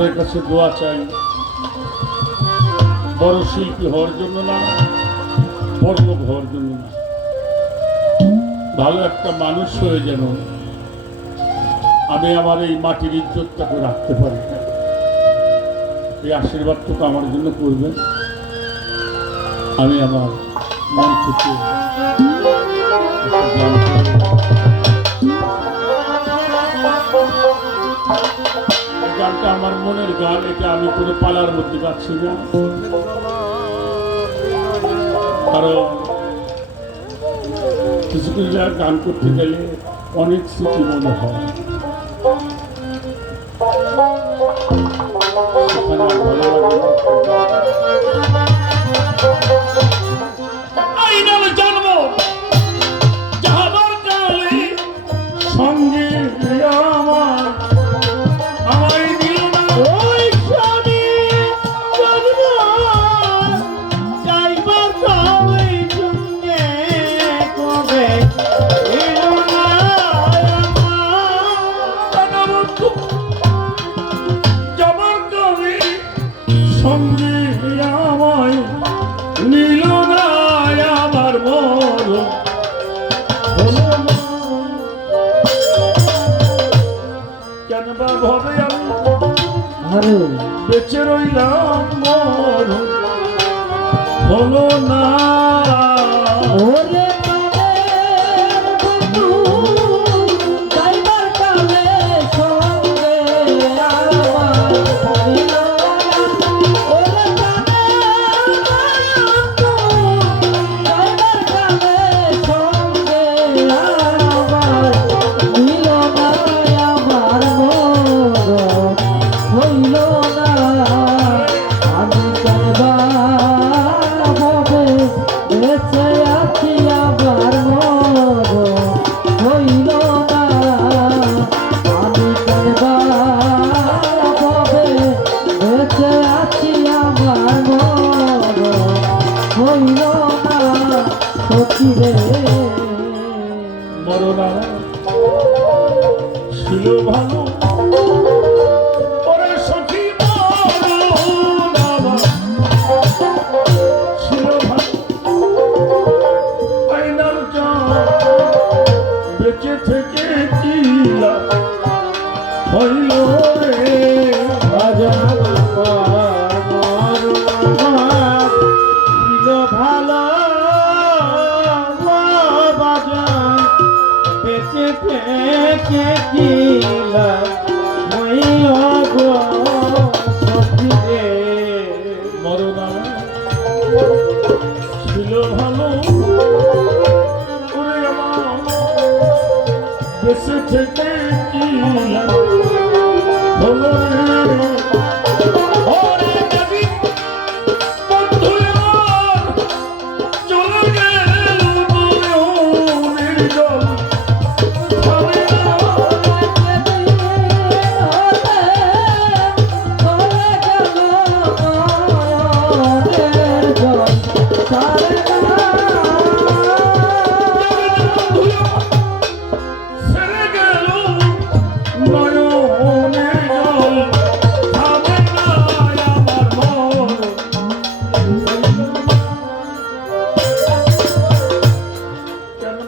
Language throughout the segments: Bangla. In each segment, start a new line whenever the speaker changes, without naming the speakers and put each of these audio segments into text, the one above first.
আপনাদের কাছে দোয়া চাই। বড় শিল্পী হওয়ার জন্য না, বড় লোক হওয়ার জন্য না। ভালো একটা মানুষ হয়ে যেন আমি আমার এই মাটির ইজ্জতটাকে রাখতে পারি। এই আশীর্বাদটুকু আমার জন্য করবেন। আমি আমার মন থেকে গানটা আমার মনের গান, এটা আমি কোনো পালার মধ্যে গাচ্ছি না। কারণ কিছু কিছু জায়গায় গান করতে গেলে অনেক স্মৃতি মনে হয়। সেখানে ভালো লাগে। কেন বা ভাবে আমি
আরে
বেঁচে রইলাম মর হলো না। ভালো মরনা ছিল ভালো। ওরে আমার বেঁচে থেকে কেন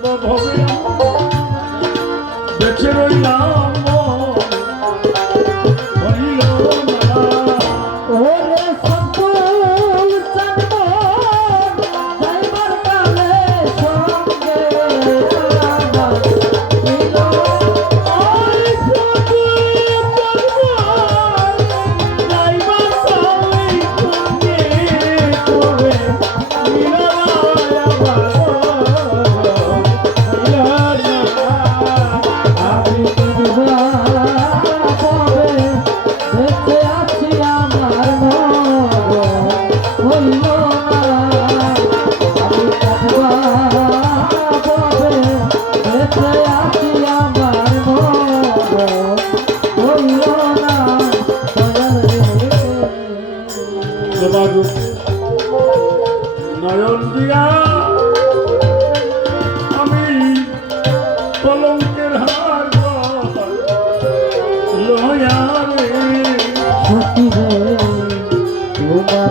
বা বাজু নয়ন দিয়া আমি কলঙ্কের হার লয়া রে।
তোমার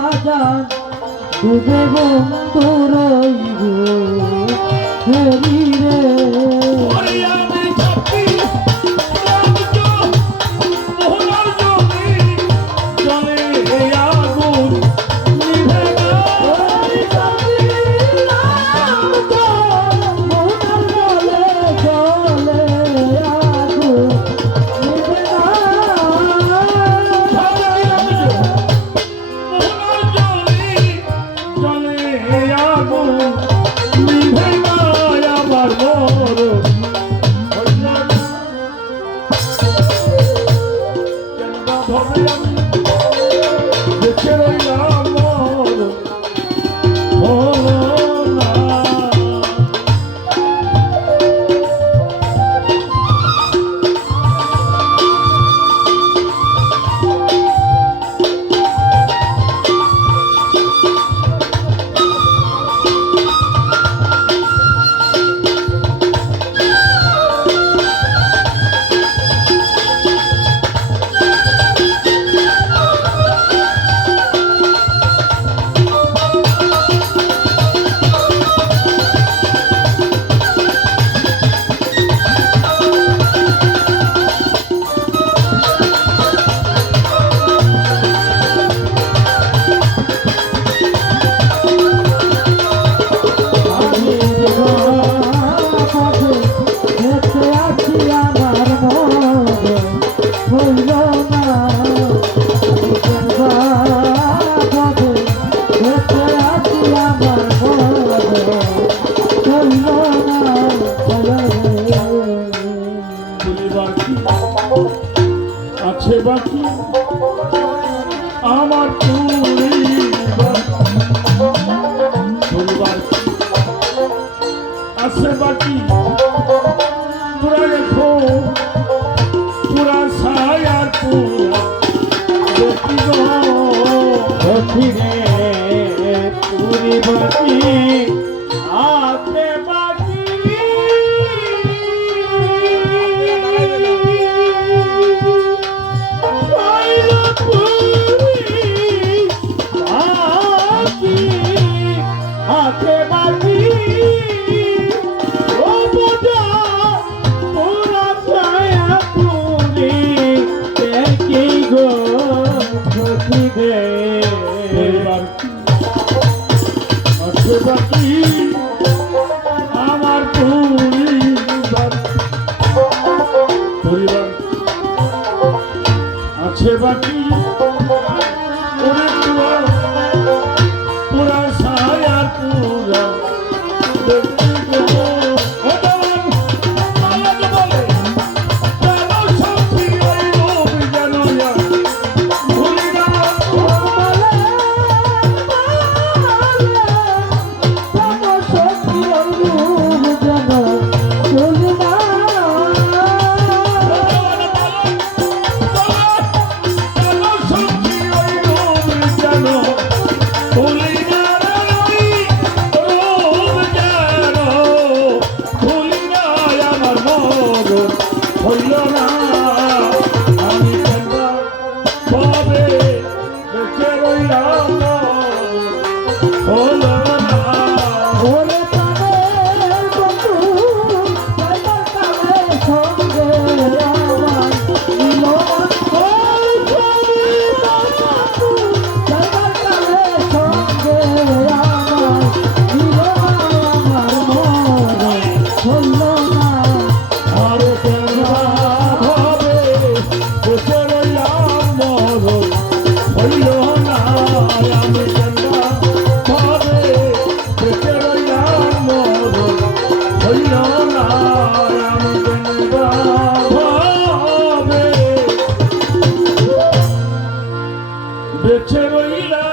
বাজান তুবে বন্ধু রইব হেরি রে।
বেঁচে